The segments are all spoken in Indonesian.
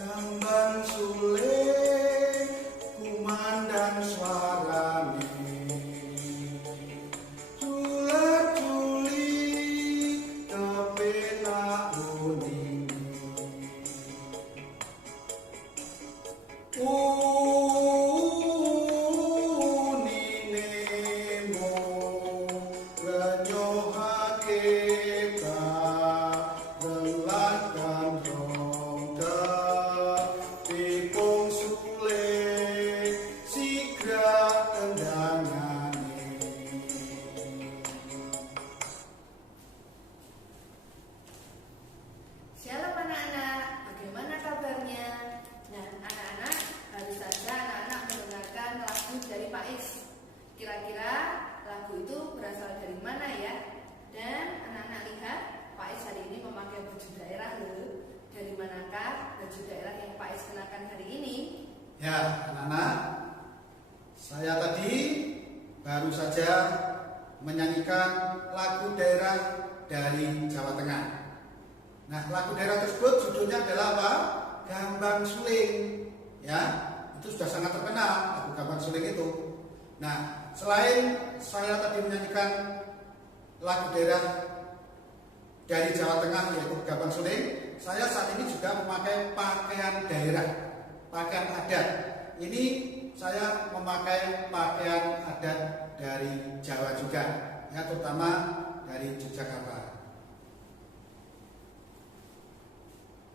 Gambang suling kumandang suarane, jula-juli kepenak bunyi. Uninemu lenyohake tak lelakan rongga. Tipung suling sigra kendangane. Shalom anak-anak, bagaimana kabarnya? Nah anak-anak, baru saja anak-anak mendengarkan lagu dari Pak Is. Kira-kira lagu itu berasal dari mana ya? Dan anak-anak lihat, Pak Is hari ini memakai baju daerah loh. Dari manakah baju daerah yang Pak Is kenakan hari ini? Ya anak-anak, saya tadi baru saja menyanyikan lagu daerah dari Jawa Tengah. Nah, lagu daerah tersebut judulnya adalah apa? Gambang Suling. Ya, itu sudah sangat terkenal lagu Gambang Suling itu. Nah, selain saya tadi menyanyikan lagu daerah dari Jawa Tengah yaitu Gambang Suling, saya saat ini juga memakai pakaian daerah, pakaian adat. Ini saya memakai pakaian adat dari Jawa juga, ya terutama dari Yogyakarta.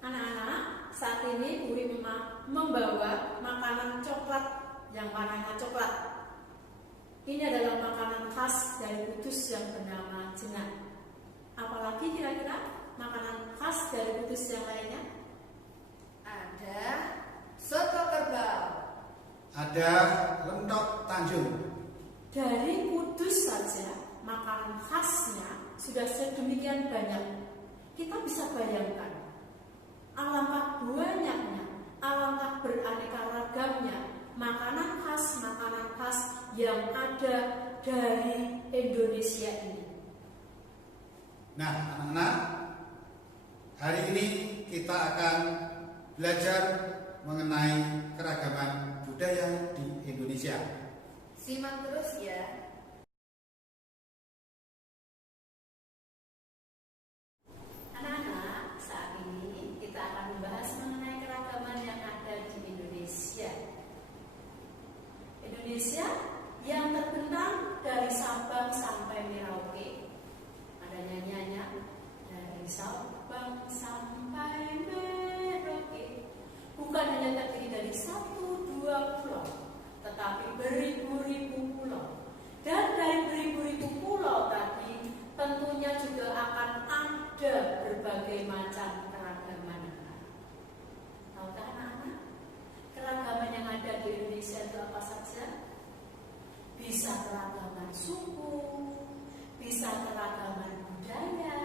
Anak-anak, saat ini Bu Rima membawa makanan coklat yang warnanya coklat. Ini adalah makanan khas dari Kudus yang bernama jenang. Apalagi kira-kira makanan khas dari Kudus yang lainnya? Ada soto kerbau, Ada lentok Tanjung. Dari Kudus saja makanan khasnya sudah sedemikian banyak. Kita bisa bayangkan alangkah banyaknya, alangkah beraneka ragamnya makanan khas yang ada dari Indonesia ini. Nah, anak-anak, hari ini kita akan belajar mengenai keragaman budaya di Indonesia. simak terus ya. Anak-anak, saat ini kita akan membahas mengenai keragaman yang ada di Indonesia. Indonesia yang terbentang dari Sabang sampai Merauke. Ada nyanyiannya, dari Sabang sampai Merauke. Bukan hanya terdiri dari 1-2 pulau, tetapi beribu-ribu pulau. Dan dari beribu-ribu pulau tadi tentunya juga akan ada berbagai macam keragaman. Tahukah anak-anak? Keragaman yang ada di Indonesia itu apa saja? Bisa keragaman suku, bisa keragaman budaya,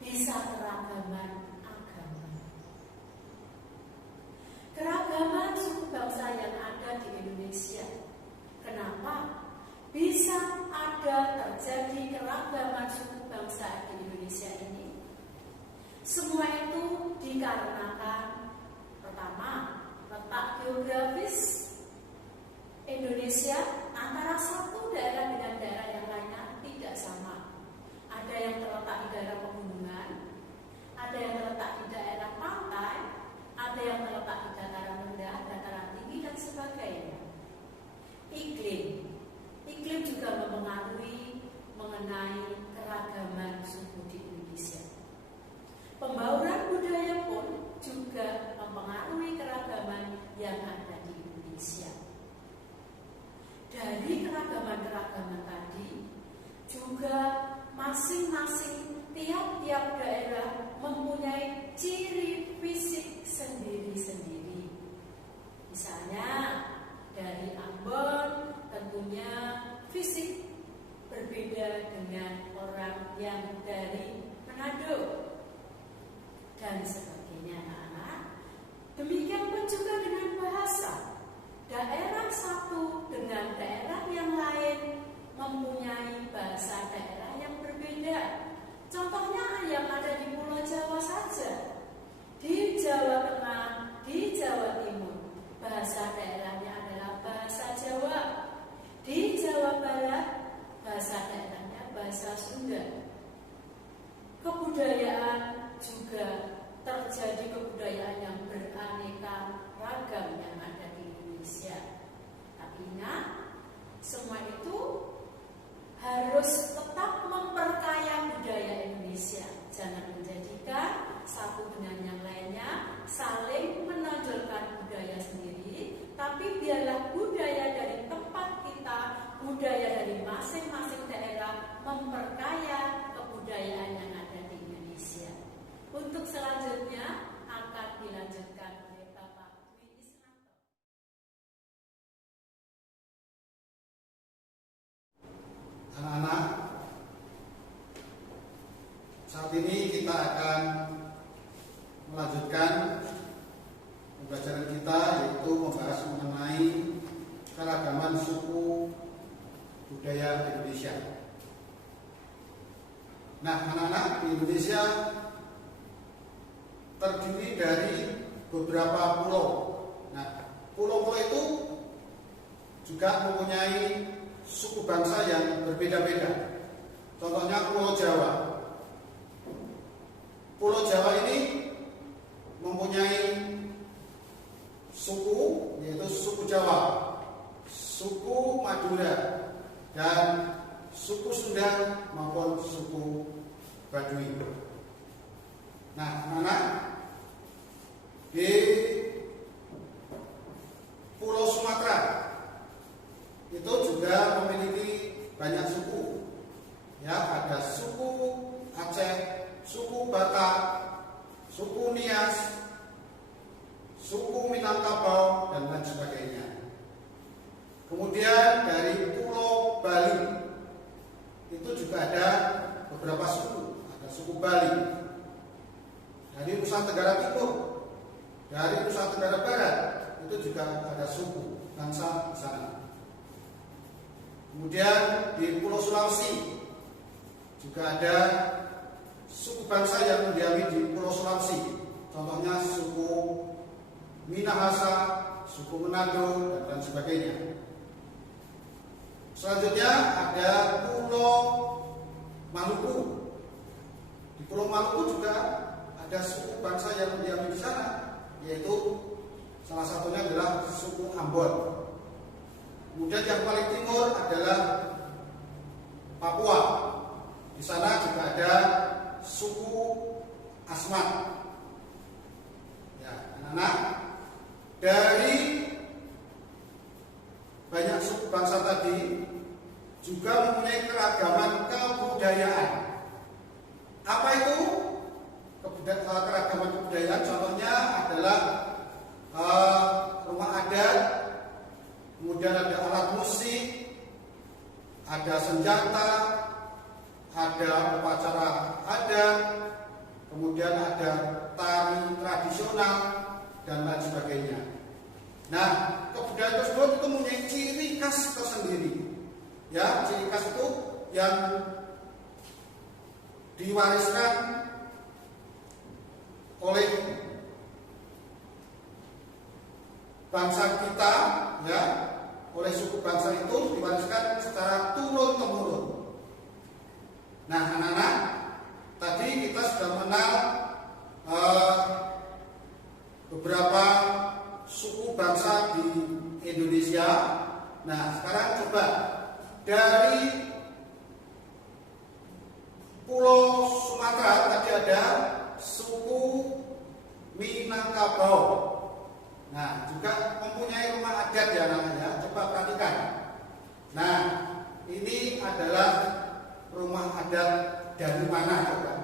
bisa keragaman agama. Keragaman suku bangsa yang ada di Indonesia. Kenapa bisa ada terjadi keragaman suku bangsa di Indonesia ini? Semua itu dikarenakan pertama, letak geografis Indonesia antara satu daerah dengan daerah yang lainnya tidak sama. Ada yang terletak di daerah pegunungan, ada yang terletak di daerah pantai, ada yang terletak di dataran rendah, dataran tinggi dan sebagainya. Iklim juga mempengaruhi mengenai keragaman suku di Indonesia. Pembauran budaya pun juga mempengaruhi keragaman yang ada di Indonesia. Dari keragaman-keragaman tadi juga masing-masing tiap-tiap daerah mempunyai ciri fisik sendiri-sendiri. bahasa daerahnya bahasa Sunda. Kebudayaan juga terjadi kebudayaan yang beraneka ragam yang ada di Indonesia. Tapi ingat, semua itu harus tetap memperkaya budaya Indonesia. Jangan menjadikan satu dengan yang lainnya saling menonjolkan budaya sendiri, tapi biarlah budaya dari tempat kita, budaya dari masing-masing daerah memperkaya kebudayaan yang ada di Indonesia. Untuk selanjutnya akan dilanjutkan oleh Bapak Dwi Isnanto. Anak-anak, saat ini kita akan melanjutkan pembelajaran kita, yaitu membahas mengenai keragaman suku budaya Indonesia. Nah, anak-anak, di Indonesia terdiri dari beberapa pulau. Nah, pulau-pulau itu juga mempunyai suku bangsa yang berbeda-beda. Contohnya Pulau Jawa. Pulau Jawa ini mempunyai suku, yaitu suku Jawa, suku Madura, dan suku Sunda maupun suku Baduy. Nah, anak-anak, di Pulau Sumatera itu juga memiliki banyak suku. Ya, ada suku Aceh, suku Batak, suku Nias, suku Minangkabau, dan lain sebagainya. Kemudian dari Pulau Bali itu juga ada beberapa suku. Ada suku Bali. Dari Nusa Tenggara Timur, dari Nusa Tenggara Barat itu juga ada suku bangsa di sana. Kemudian di Pulau Sulawesi juga ada suku bangsa yang mendiami di Pulau Sulawesi. Contohnya suku Minahasa, suku Manado, dan sebagainya. Selanjutnya ada Pulau Maluku. Di Pulau Maluku juga ada suku bangsa yang mendiami di sana, yaitu salah satunya adalah suku Ambon. Kemudian yang paling timur adalah Papua. Di sana juga ada suku Asmat. Ya, anak-anak, dari banyak suku bangsa tadi juga mempunyai keragaman kebudayaan. Apa itu keragaman kebudayaan? Contohnya adalah rumah adat, kemudian ada alat musik, ada senjata, ada upacara adat, kemudian ada tari tradisional, dan lain sebagainya. Nah, kebudayaan tersebut itu mempunyai ciri khas tersendiri. Ya, ciri khas itu yang diwariskan oleh bangsa kita, ya, oleh suku bangsa itu diwariskan secara turun-temurun. Nah, anak-anak, tadi kita sudah mengenal beberapa suku bangsa di Indonesia. Nah, sekarang coba dari Pulau Sumatera tadi ada suku Minangkabau. Nah, juga mempunyai rumah adat ya namanya. Coba perhatikan. Nah, ini adalah rumah adat dari mana coba?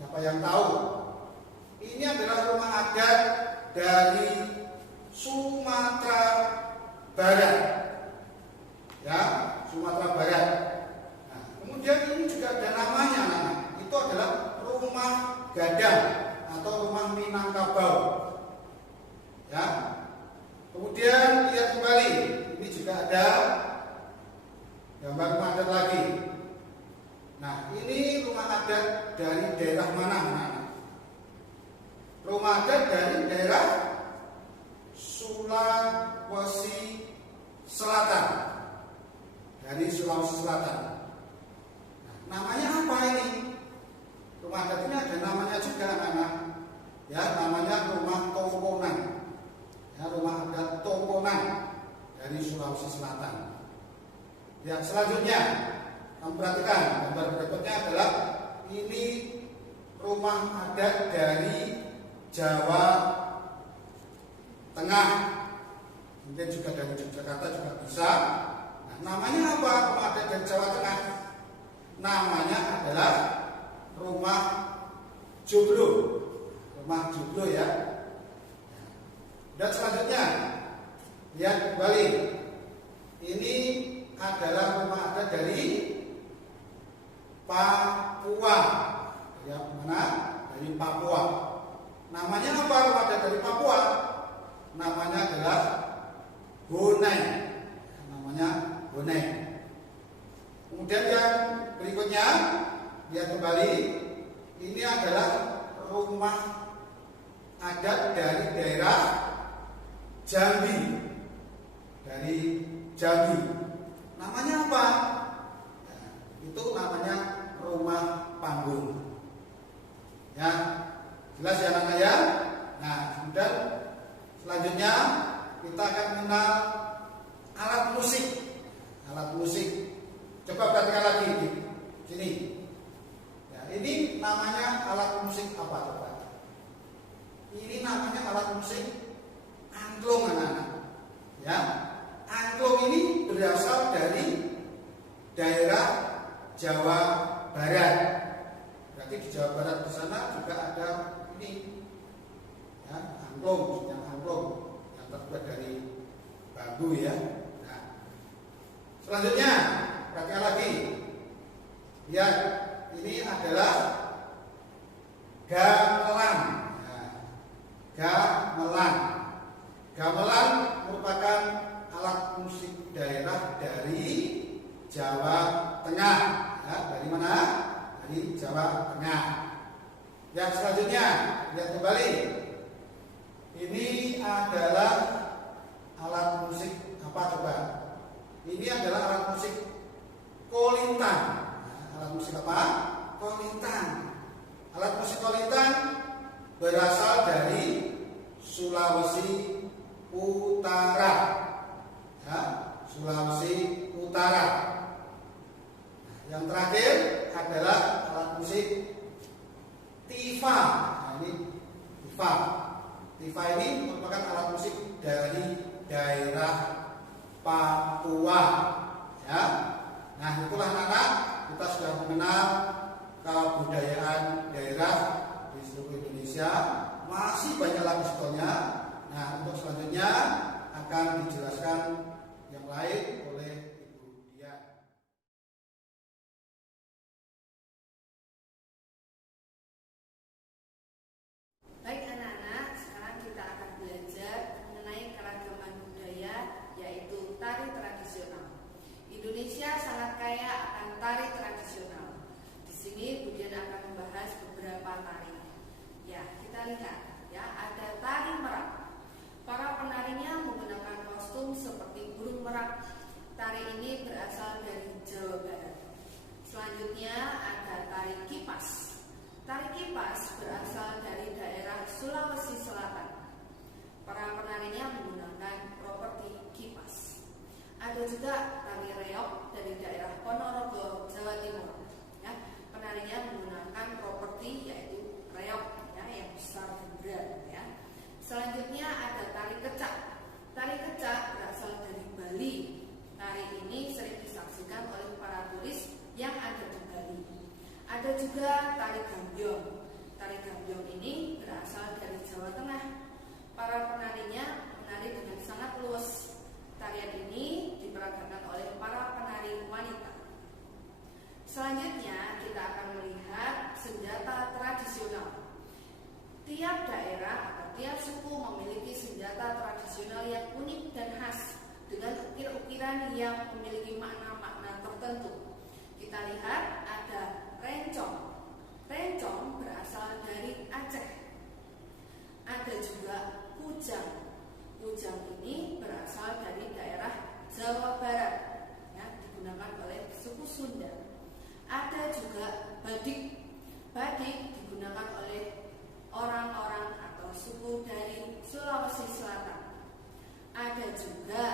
Siapa yang tahu? Ini adalah rumah adat dari Sumatera Barat. Ya, Sumatera Barat. Nah, kemudian ini juga ada namanya, itu adalah rumah gadang atau rumah Minangkabau. Ya. Kemudian lihat kembali, ini juga ada gambar rumah adat lagi. Nah, ini rumah adat dari daerah mana? Rumah adat dari daerah Sulawesi Selatan. Dari Sulawesi Selatan. namanya apa ini? Rumah adat ini ada namanya juga anak-anak. Ya, namanya rumah Tongkonan. Ya, rumah adat Tongkonan dari Sulawesi Selatan. Ya, selanjutnya kamu perhatikan gambar berikutnya adalah ini rumah adat dari Jawa Tengah. Mungkin juga dari Yogyakarta juga bisa. Nah, namanya apa rumah adat dari Jawa Tengah? Namanya adalah rumah Joglo. Rumah Joglo ya. Dan selanjutnya lihat kembali. Ini adalah rumah adat dari Papua. Ya, mana? Dari Papua. Namanya apa rumah adat dari Papua? Namanya adalah Bonai. Namanya Bonai. Kemudian yang berikutnya lihat kembali. Ini adalah rumah adat dari daerah Jambi. Dari Jambi. Namanya apa? Nah, itu namanya rumah panggung. Ya, jelas ya anak-anak ya. Nah, kemudian selanjutnya kita akan mengenal alat musik. Alat musik. Coba perhatikan lagi di sini. Ya, ini namanya alat musik apa coba? Ini namanya alat musik angklung anak-anak. Ya, angklung ini berasal dari daerah Jawa Barat. Berarti di Jawa Barat di sana juga ada ini, ya, angklung yang terbuat dari bambu ya. Nah, selanjutnya perhatikan lagi. Ya, ini adalah gamelan. Nah, gamelan. Gamelan merupakan alat musik daerah dari Jawa Tengah. Ya, dari mana? Dari Jawa Tengah. Yang selanjutnya lihat kembali. Ini adalah alat musik apa coba? Ini adalah alat musik kolintang. Nah, alat musik apa? Kolintang. Alat musik kolintang berasal dari Sulawesi Utara. Ya, Sulawesi Utara. Yang terakhir adalah alat musik tifa. Nah, ini tifa. Tifa ini merupakan alat musik dari daerah Papua. Ya. Nah, itulah anak-anak, kita sudah mengenal kebudayaan daerah di seluruh Indonesia. Masih banyak lagi sebetulnya. Nah, untuk selanjutnya akan dijelaskan yang lain oleh Ibu Dian. Baik anak-anak, sekarang kita akan belajar mengenai keragaman budaya, yaitu tari tradisional. Indonesia sangat kaya akan tari tradisional. Di sini Bu Dian akan membahas beberapa tari. Ya, kita lihat ya, ada tari merak. Para penarinya menggunakan kostum seperti burung merak. Tari ini berasal dari Jawa Barat. Selanjutnya ada tari kipas. Tari kipas berasal dari daerah Sulawesi Selatan. Para penarinya menggunakan properti kipas. Ada juga tari reog dari daerah Ponorogo, Jawa Timur. Ya, penarinya menggunakan properti yaitu reog ya, yang besar dan berat. Ya. Selanjutnya ada tari kecak. Tari kecak berasal dari Bali. Tari ini sering disaksikan oleh para turis yang ada di Bali. Ada juga tari gambyong. Tari gambyong ini berasal dari Jawa Tengah. Para penarinya menari dengan sangat luas. Tarian ini diperagakan oleh para penari wanita. Selanjutnya kita akan melihat senjata tradisional. Tiap daerah atau tiap suku memiliki senjata tradisional yang unik dan khas dengan ukir-ukiran yang memiliki makna-makna tertentu. Kita lihat ada rencong. Rencong berasal dari Aceh. Ada juga kujang. Kujang ini berasal dari daerah Jawa Barat, ya, digunakan oleh suku Sunda. Ada juga badik. Badik digunakan oleh orang-orang atau suku dari Sulawesi Selatan. Ada juga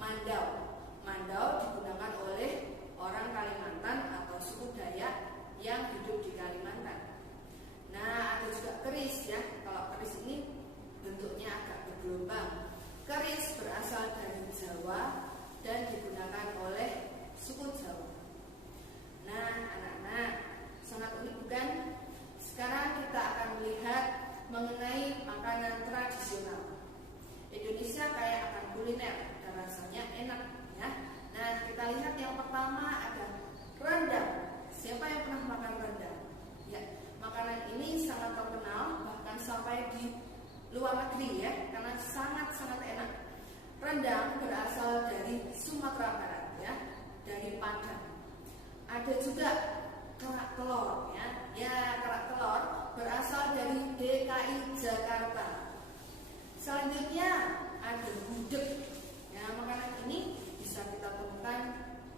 mandau. Mandau digunakan oleh orang Kalimantan atau suku Dayak yang hidup di Kalimantan. Nah, ada juga keris ya. Kalau keris ini bentuknya agak bergelombang. Keris berasal dari Jawa dan digunakan oleh suku Jawa. Nah, anak-anak, sangat unik bukan? Sekarang kita akan melihat mengenai makanan tradisional. Indonesia kaya akan kuliner dan rasanya enak ya. Nah, kita lihat yang pertama ada rendang. Siapa yang pernah makan rendang? Ya, makanan ini sangat terkenal bahkan sampai di luar negeri ya, karena sangat-sangat enak. Rendang berasal dari Sumatera Barat ya, dari Padang. Ada juga kerak telur ya. Ya, kerak telur berasal dari DKI Jakarta. Selanjutnya ada gudeg. Ya, makanan ini bisa kita temukan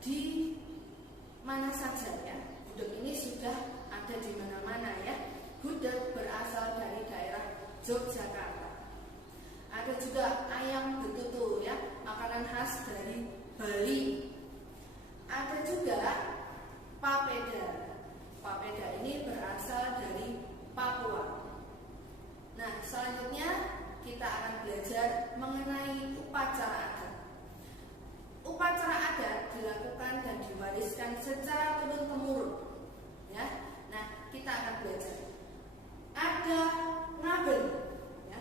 di mana saja ya. Gudeg ini sudah ada di mana-mana ya. Gudeg berasal dari daerah Yogyakarta. Ada juga ayam betutu ya, makanan khas dari Bali. Ada juga papeda. Papeda ini berasal dari Papua. Nah, selanjutnya kita akan belajar mengenai upacara adat. Upacara adat dilakukan dan diwariskan secara turun-temurun. Ya, nah kita akan belajar. Ada ngaben, ya,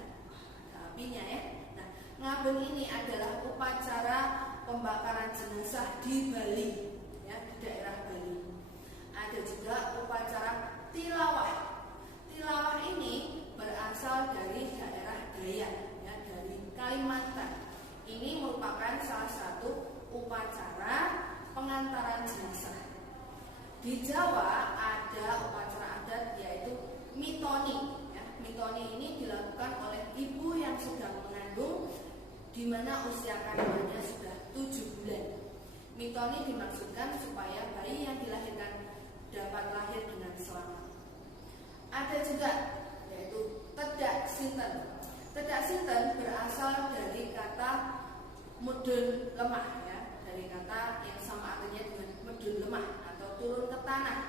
ada apinya ya. Nah, ngaben ini adalah upacara pembakaran jenazah di Bali, ya, di daerah Bali. Ada juga upacara tilawah. Tilawah ini berasal dari daerah Dayak, ya, dari Kalimantan. Ini merupakan salah satu upacara pengantaran jenazah. Di Jawa ada upacara adat yaitu mitoni. Ya, mitoni ini dilakukan oleh ibu yang sedang mengandung, di mana usia kandungannya sudah 7 bulan. Mitoni dimaksudkan supaya bayi yang dilahirkan dapat lahir dengan selamat. Ada juga yaitu tedak sinten. Tedak sinten berasal dari kata mudun lemah ya, dari kata yang sama artinya dengan mudun lemah atau turun ke tanah.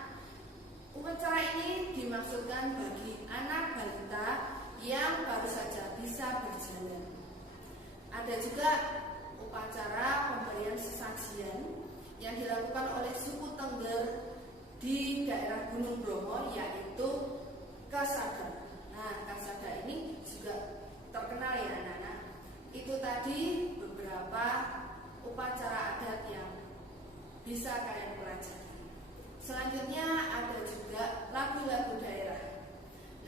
Upacara ini dimaksudkan bagi anak balita yang baru saja bisa berjalan. Ada juga upacara pemberian sesajian yang dilakukan oleh suku Tengger di daerah Gunung Bromo, yaitu Kasada. Nah, Kasada ini juga terkenal ya anak-anak. Itu tadi beberapa upacara adat yang bisa kalian pelajari. Selanjutnya ada juga lagu-lagu daerah.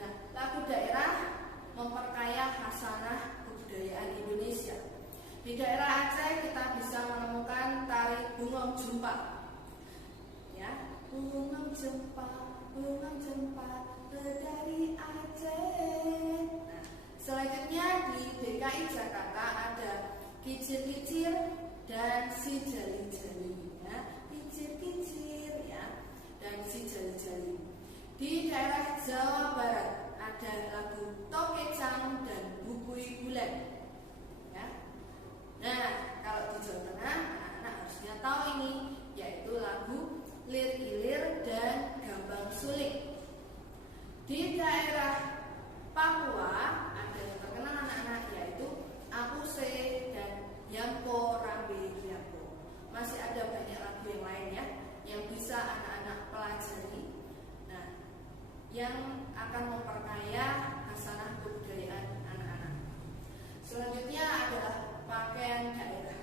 Nah, lagu daerah memperkaya khasanah kebudayaan Indonesia. Di daerah Aceh kita bisa menemukan tari Bungong Jumpa. Ya, Bungong Jumpa, Bungong Jumpa dari Aceh. Nah, selanjutnya di DKI Jakarta ada Kicir-kicir dan Si Jali-jali ya. Kicir-kicir ya, dan Si Jali-jali. Di daerah Jawa Barat ada lagu Tokecang dan Bubui Bulan ya. Nah, kalau di Jawa Tengah anak-anak harusnya tahu ini, yaitu lagu Lir Ilir dan Gambang Suling. Di daerah Papua ada yang terkenal anak-anak, yaitu Akuse dan Yampo Rambe Yampo. Masih ada banyak lagu yang lain ya, yang bisa anak-anak pelajari. Nah, yang akan memperkaya khasanah kebudayaan anak-anak. Selanjutnya adalah pakaian daerah.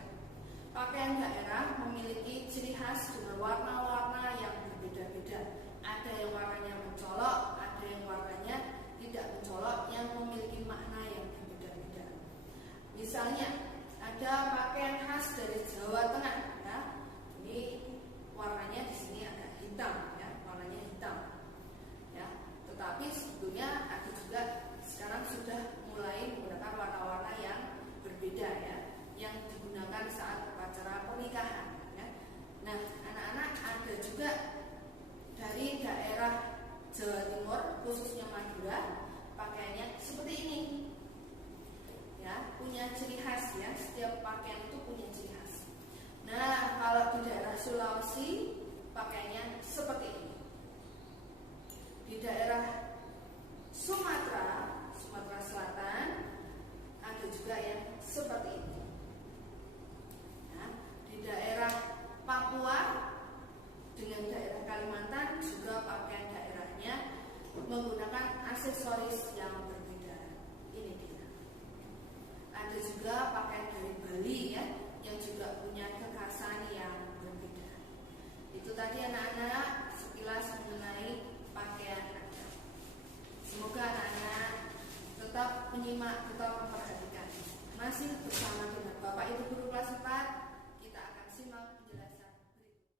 Pakaian daerah memiliki ciri khas dengan warna-warna yang berbeda-beda. Ada yang warnanya mencolok, ada yang warnanya tidak mencolok, yang memiliki makna yang berbeda-beda. Misalnya ada pakaian khas dari Jawa Tengah ya. Ini warnanya di sini agak hitam ya, warnanya hitam. Ya, tetapi sebetulnya ada juga sekarang sudah mulai menggunakan warna-warna yang berbeda ya, yang digunakan saat upacara pernikahan ya. Nah, anak-anak Sulawesi pakainya seperti ini. Di daerah Sumatera Selatan ada juga yang seperti ini. Nah, di daerah Papua dengan daerah Kalimantan juga pakaian daerahnya menggunakan aksesoris yang berbeda. Ini dia. Ada juga pakaian dari Bali ya, yang juga punya kekhasan yang berbeda. Itu tadi anak-anak sekilas mengenai pakaian adat. Semoga anak-anak tetap menyimak, tetap memperhatikan. Masih bersama dengan Bapak Ibu Guru kelas 4, kita akan simak penjelasan berikut.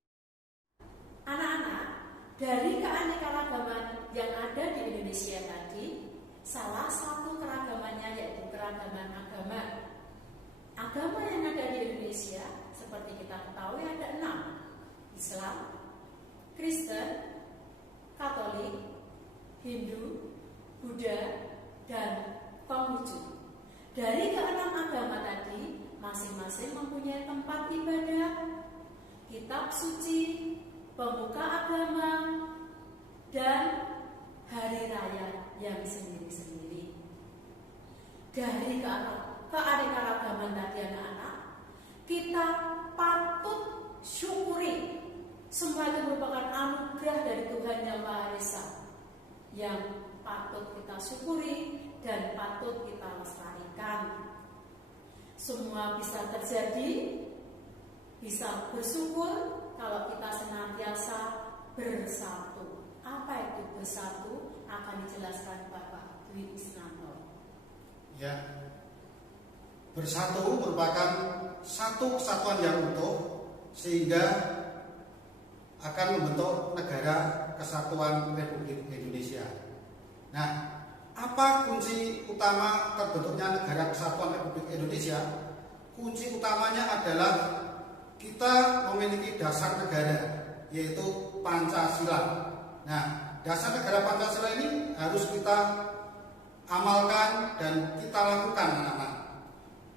Anak-anak, dari keanekaragaman yang ada di Indonesia tadi, salah satu keragamannya yaitu keragaman agama. Agama yang ada di Indonesia seperti kita ketahui ada 6: Islam, Kristen, Katolik, Hindu, Buddha, dan Konghucu. Dari keenam agama tadi, masing-masing mempunyai tempat ibadah, kitab suci, pemuka agama, dan hari raya yang sendiri-sendiri. Dari keanekaragaman tadi anak-anak, kita patut syukuri. Semua itu merupakan anugerah dari Tuhan Yang Maha Esa yang patut kita syukuri dan patut kita lestarikan. Semua bisa terjadi, bisa bersyukur kalau kita senantiasa bersatu. Apa itu bersatu? Akan dijelaskan Bapak Dwi Isnanto. Ya, bersatu merupakan satu kesatuan yang utuh sehingga akan membentuk negara kesatuan Republik Indonesia. Nah, apa kunci utama terbentuknya negara kesatuan Republik Indonesia? Kunci utamanya adalah kita memiliki dasar negara, yaitu Pancasila. Nah, dasar negara Pancasila ini harus kita amalkan dan kita lakukan anak-anak.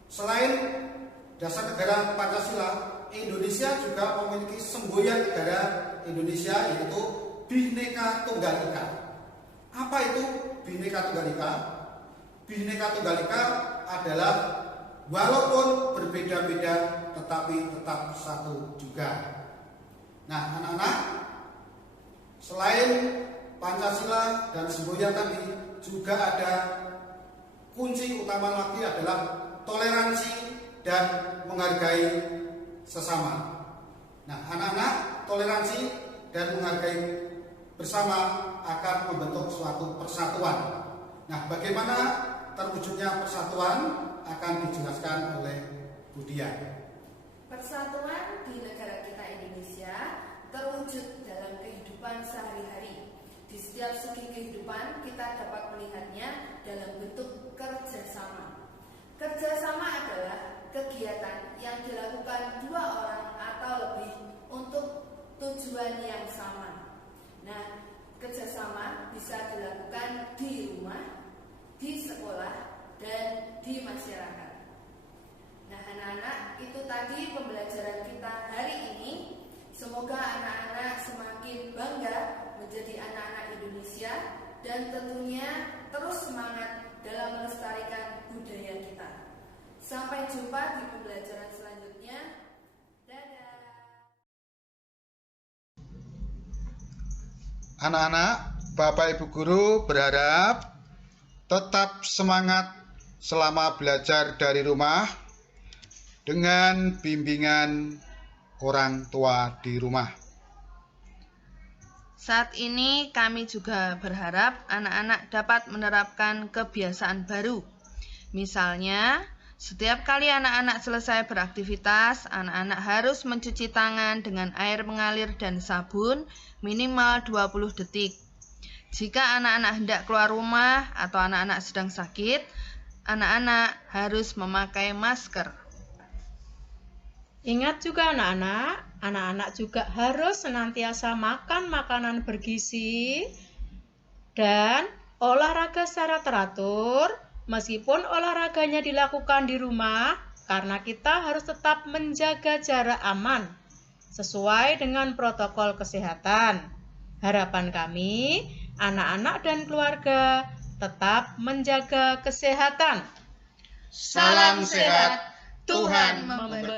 Selain dasar negara Pancasila, Indonesia juga memiliki semboyan negara Indonesia, yaitu Bhinneka Tunggal Ika. Apa itu Bhinneka Tunggal Ika? Bhinneka Tunggal Ika adalah walaupun berbeda-beda tetapi tetap satu juga. Nah, anak-anak, selain Pancasila dan semboyan tadi, juga ada kunci utama lagi adalah toleransi dan menghargai sesama. Nah, anak-anak, toleransi dan menghargai bersama akan membentuk suatu persatuan. Nah, bagaimana terwujudnya persatuan akan dijelaskan oleh Bu Dian. Persatuan di negara kita Indonesia terwujud dalam kehidupan sehari-hari. Di setiap segi kehidupan kita dapat melihatnya dalam bentuk kerjasama. Kerjasama adalah kegiatan yang dilakukan 2 orang atau lebih untuk tujuan yang sama. Nah, kerjasama bisa dilakukan di rumah, di sekolah, dan di masyarakat. Nah, anak-anak, itu tadi pembelajaran kita hari ini. Semoga anak-anak semakin bangga menjadi anak-anak Indonesia dan tentunya terus semangat dalam melestarikan budaya kita. Sampai jumpa di pembelajaran selanjutnya. Dadah. Anak-anak, Bapak Ibu Guru berharap tetap semangat selama belajar dari rumah dengan bimbingan orang tua di rumah. Saat ini kami juga berharap anak-anak dapat menerapkan kebiasaan baru. Misalnya, setiap kali anak-anak selesai beraktivitas, anak-anak harus mencuci tangan dengan air mengalir dan sabun minimal 20 detik. Jika anak-anak hendak keluar rumah atau anak-anak sedang sakit, anak-anak harus memakai masker. Ingat juga anak-anak juga harus senantiasa makan makanan bergizi dan olahraga secara teratur, meskipun olahraganya dilakukan di rumah, karena kita harus tetap menjaga jarak aman. sesuai dengan protokol kesehatan. Harapan kami, anak-anak dan keluarga tetap menjaga kesehatan. Salam sehat, Tuhan memberkati.